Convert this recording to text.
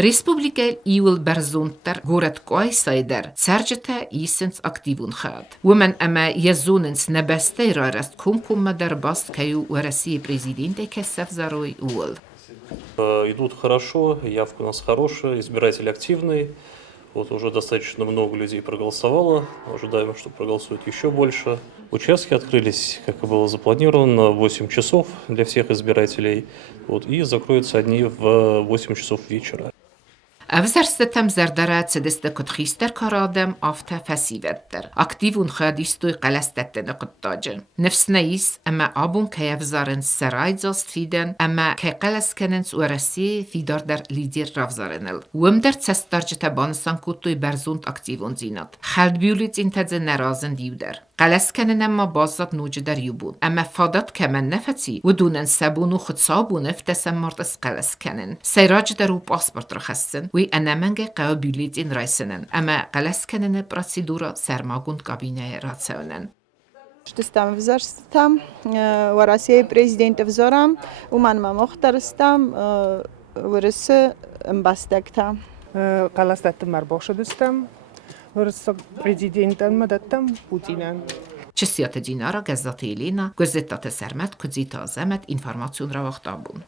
Respublika iul berzunter goret qoysayder serjete isens aktivun khad. Women ama yazunens nebeste rarast kumkumma der bast kayu России президенте кесев зарой уол. Идут хорошо, явка у нас хорошая, избиратель активный. Вот уже достаточно много людей проголосовало, ожидаем, что проголосует еще больше. Участки открылись, как и было запланировано, на 8 часов для всех избирателей, вот, и закроются они в 8 часов вечера. Avzerstetem zerdara cedeste kutchister karadem afta fasivetter. Aktivun khadistui qalestetten quttajin. Nefsneis ama abun kayavzaren sarayzast fiden ama kaqalaskenens urasi fidar der lider ravzarenel. Wemder cestarjeta bansan kutui berzund aktivun zinat. Khaldbiulit intadze narazen diuder. قلسکنن اما بازد نوج در یوبون اما فادات کمن نفتی و دونن سبون و خود صابون افتسم مرد از قلسکنن سیراج در او پاسپورت رخصن و انمنگ قابلیت این رایسنن اما قلسکنن پراسیدورا سرماگون کابینه راتسونن شتستم وزارستم و راسیه پرزیدنت وزارم و من مختارستم ورس امباستکتم قلستم مرباش دوستم ورس پرزیدنتن مدتم پوتینن چسیات دینارا گزدات ایلینا گزدات سرمت کزیتا زمت اینفرماسیون را وقتابون